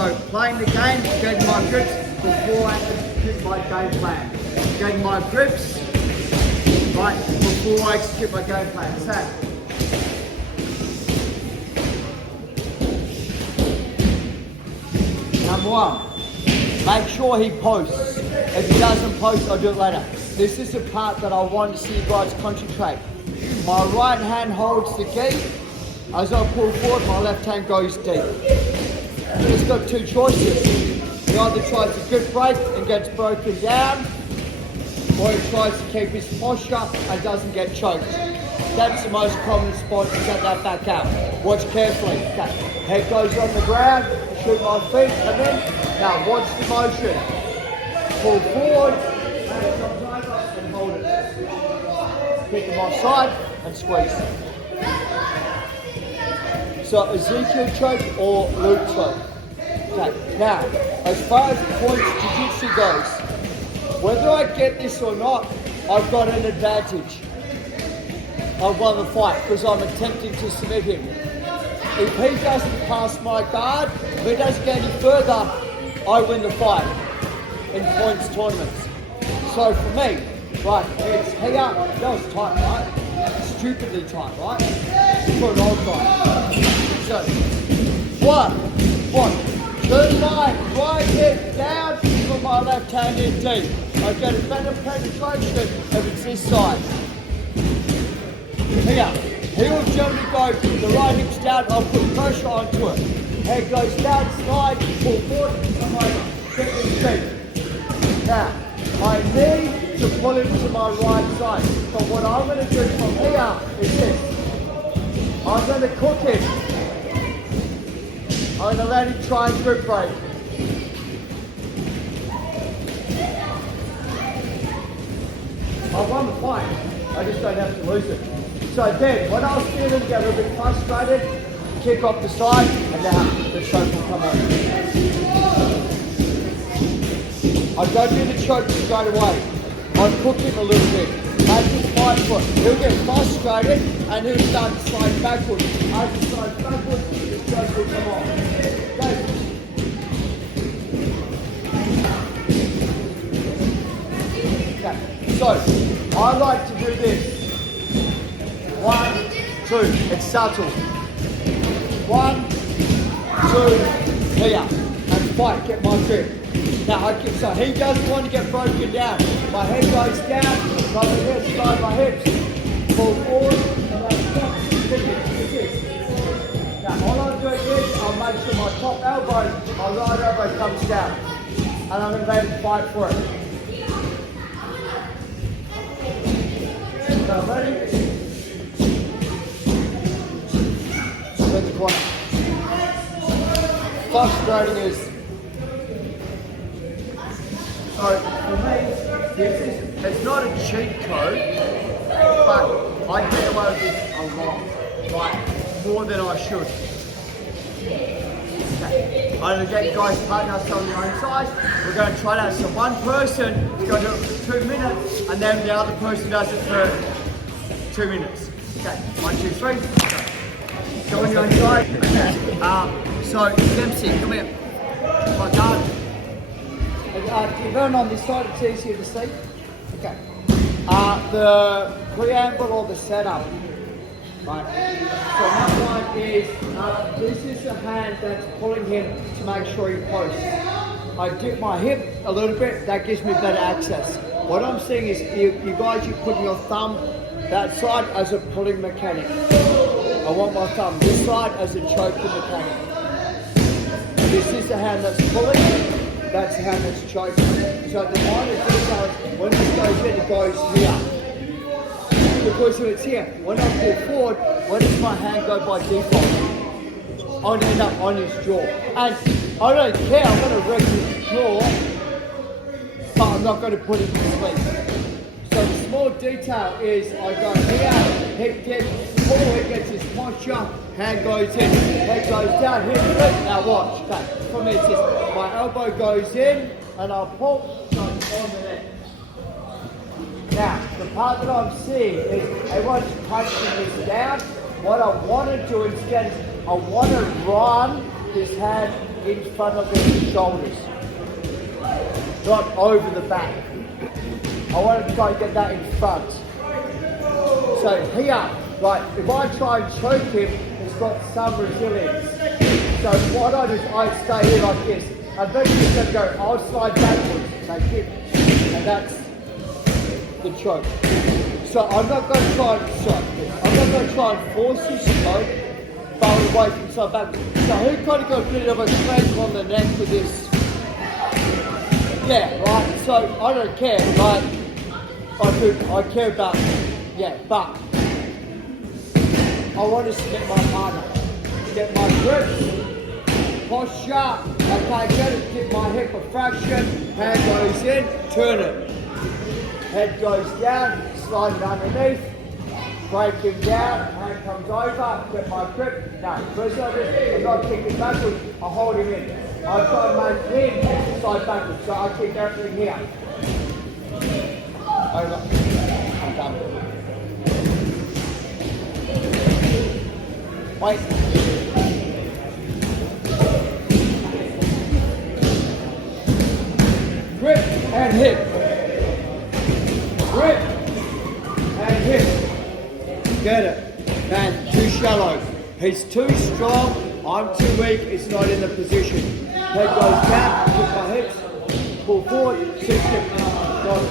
So playing the game, getting my grips before I execute my game plan. Getting my grips right before I execute my game plan. So, number one, make sure he posts. If he doesn't post, I'll do it later. This is the part that I want to see you guys concentrate. My right hand holds the gi. As I pull forward, my left hand goes deep. He's got two choices. He either tries to grip break and gets broken down, or he tries to keep his posture and doesn't get choked. That's the most common spot to get that back out. Watch carefully. Okay. Head goes on the ground, shoot my feet, come in. Now watch the motion. Pull forward, and comes over and hold it. Pick him offside and squeeze. So Ezekiel choke or Luke choke. Okay, now, as far as points jiu-jitsu goes, whether I get this or not, I've got an advantage. I've won the fight because I'm attempting to submit him. If he doesn't pass my guard, if he doesn't get any further, I win the fight in points tournaments. So for me, right, it's here, that was tight, right? Stupidly tight, right? For an old guy. So, one, turn my right hip down, put my left hand in deep. I get a better penetration if it's this side. Here, he will generally go, the right hip's down, I'll put pressure onto it. Head goes down, slide, pull forward, come over, get in deep. Now, I need to pull him to my right side. But what I'm going to do from here is this. I'm going to cook him. I'm going to let him try and grip break. I won the fight. I just don't have to lose it. So then, when I was feeling get a little bit frustrated, kick off the side, and now the choke will come on. I don't do the choke straight away. I cook him a little bit. Make him fight for it. He'll get frustrated and he'll start to slide backwards. As he slides backwards, his choke will come on. Okay. Okay. So, I like to do this. 1, 2. It's subtle. 1, 2. Here. And fight. Get my grip. Now, so he doesn't want to get broken down. My head goes down, my hips slide my hips. Pull forward, and then stop. Now, all I'm doing is, I'll make sure my top elbow, my right elbow comes down. And I'm going to let him fight for it. So, ready? Split the corner. Frustrating is, so for me, it's not a cheat code, but I get away with this a lot, like more than I should. Okay. I'm going to get guys partner us on their own size. We're going to try that. So one person is going to do it for 2 minutes, and then the other person does it for 2 minutes. Okay, 1, 2, 3. Go on your own side. Okay. So Dempsey, come here. My guard. If you learn on this side, it's easier to see. Okay. The preamble or the setup. Right. So number one is, this is the hand that's pulling him to make sure he posts. I dip my hip a little bit, that gives me better access. What I'm saying is, you guys, you put your thumb that side as a pulling mechanic. I want my thumb this side as a choking mechanic. This is the hand that's pulling. That's the hand that's choking. So the minor details, when this goes in, it goes here. Because if it's here, when I pull forward, where does my hand go by default? I'm going to end up on his jaw. And I don't care, I'm going to wreck his jaw, but I'm not going to put him to sleep. So the small detail is I go here, hip dip, forward, gets his posture, hand goes in, head goes down, hip dip. Now watch, okay. For me it's this. My elbow goes in and I'll pull, so it's on the neck. Now, the part that I'm seeing is everyone's punching this down. What I want to do instead is I want to run his hand in front of his shoulders, not over the back. I want to try and get that in front. So here, right, if I try and choke him, he's got some resilience. So what I do is I stay here like this. And then he's going to go, I'll slide backwards, take him. And that's the choke. So I'm not going to try and try and force his choke, but I'll away from side backwards. So he kind of got a bit of a crank on the neck with this. Yeah, right, so I don't care, right? I care about, yeah, but I want us to get my partner, get my grips, posture, I can't get it, get my hip a fraction, hand goes in, turn it. Head goes down, slide it underneath, break him down, hand comes over, get my grip. No, first I do, I'm not kicking backwards, I hold him in. I try and maintain him slide backwards, so I keep everything here. Over. I'm done. Wait. Grip and hit. Grip and hit. Get it. Man, too shallow. He's too strong. I'm too weak. It's not in the position. Head goes down. Push my hips. Pull forward. Sit hip. Got it.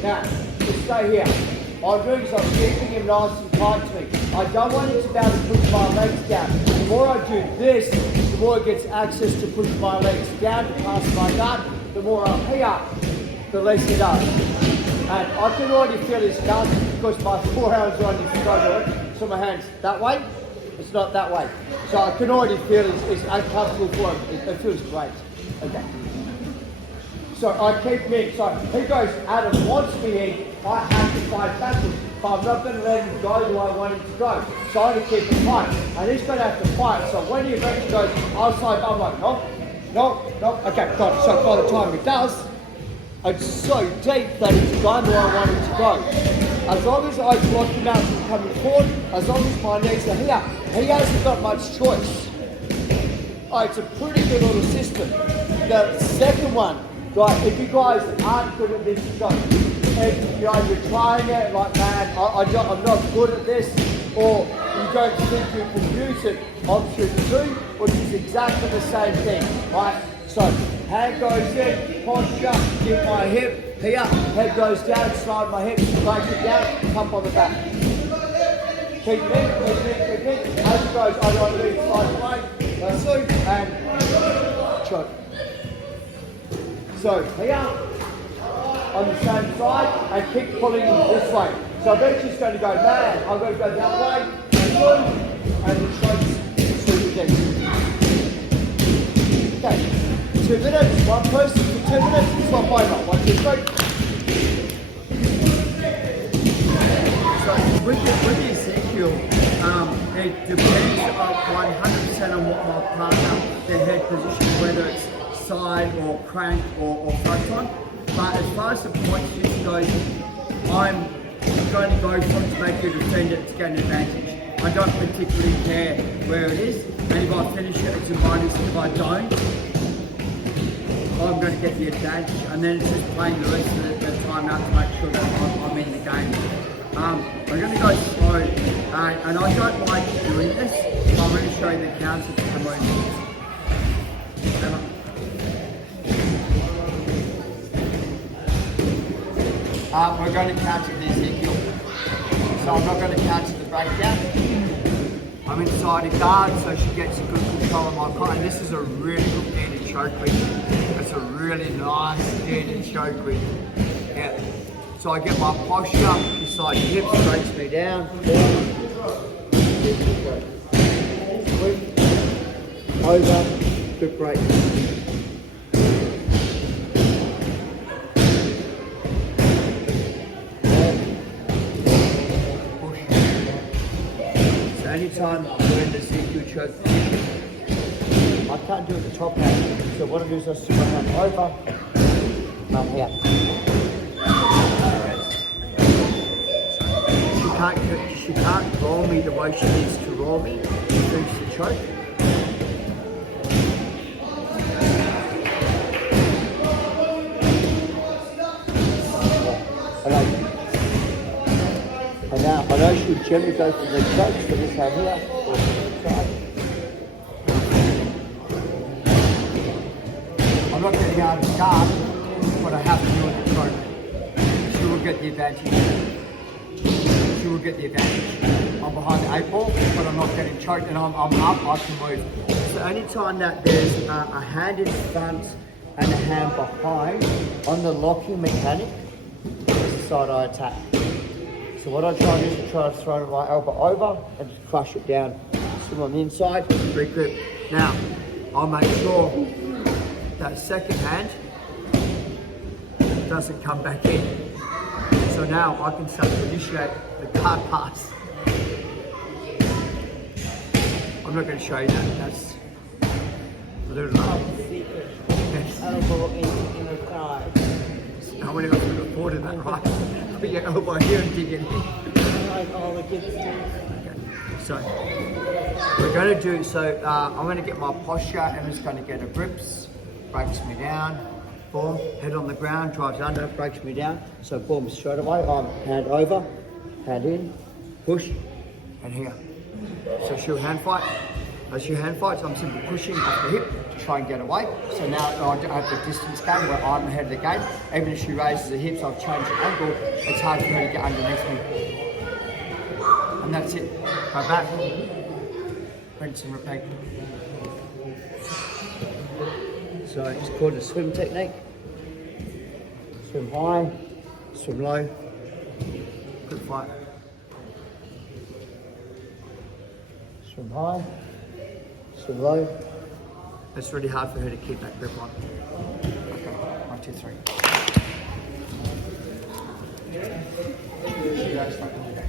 Now, just stay here. I'm doing is I'm keeping him nice and tight to me. I don't want him to be able to push my legs down. The more I do this, the more it gets access to push my legs down to pass my gut. The more I'm here, the less he does. And I can already feel his gut because my forearms are on his shoulder. So my hands that way, it's not that way. So I can already feel it's uncomfortable for him. It feels great. Okay. So I keep him, so he goes, Adam wants me in, I have to fight backwards, but I'm not going to let him go the way I want him to go. So I want to keep him tight, and he's going to have to fight. So when he eventually goes outside, I'm like, no, okay, got it. So by the time he does, it's so deep that he's going where I want him to go. As long as I block him out from coming forward, as long as my knees are here, he hasn't got much choice. Oh, it's a pretty good little system. The second one, right, if you guys aren't good at this job, if you're trying it like, man, I'm not good at this, or you don't think you can use it, option 2, which is exactly the same thing, right? So, hand goes in, posture, give my hip, here, head goes down, slide my hip, break it down, pump on the back. Keep it in, as it goes, I don't leave side away, that's it, and choke. So here, on the same side, and keep pulling this way. So eventually it's going to go, man, I'm going to go that way, and the choke's super deep. Okay, 2 minutes, one person for 2 minutes, stop over, 1, 2, 3. So with the Ezekiel, it depends 100% on what my partner, their head position, whether it's side or crank or front on. But as far as the point shift goes, I'm going to go from to make you defend it to get an advantage. I don't particularly care where it is, and if I finish it, it's a bonus. If I don't, I'm going to get the advantage, and then it's just playing the rest of the time out to make sure that I'm in the game. I'm going to go slow, and I don't like doing this, so I'm going to show you the counter to the movements. We're going to counter the Ezekiel. So I'm not going to counter the breakdown. I'm inside a guard, so she gets a good control of my core. And this is a really good gear to choke with. It's a really nice gear to choke with. Yeah. So I get my posture, this like hip straights me down. Over, good break. Anytime I'm doing the Ezekiel choke position, I can't do it the top hand. So what I do is I swing my hand over, I'm here. She can't roll me the way she needs to roll me to finish the choke. should generally go for the chokes for this hand here. Or try. I'm not getting out of the guard, but I have to do it the choke. She will get the advantage. She will get the advantage. I'm behind the 8 ball, but I'm not getting choked, and I'm up, I can move. So anytime that there's a hand in front and a hand behind, on the locking mechanic, this is the side I attack. So what I try and do is try to throw my elbow over and just crush it down. Still on the inside, regrip. Now, I'll make sure that second hand doesn't come back in. So now I can start to initiate the guard pass. I'm not going to show you that. That's a little Secret. yes. Elbow in the thigh. No one else would have thought of that, right? Put your elbow here and dig it in. Like all the kids do. Okay. So we're going to do, I'm going to get my posture. Emma's going to get her grips, breaks me down, boom, head on the ground, drives under, breaks me down. So boom, straight away, I'm hand over, hand in, push, and here. So she'll hand fight. As she hand fights, I'm simply pushing off the hip to try and get away. So now I have the distance game where I'm ahead of the game. Even if she raises the hips, I've changed the angle. It's hard for her to get underneath me. And that's it. Go back, rinse and repeat. So it's called a swim technique. Swim high, swim low, good fight. Swim high, swim low. It's really hard for her to keep that grip on. Okay, 1, 2, 3. She goes like that.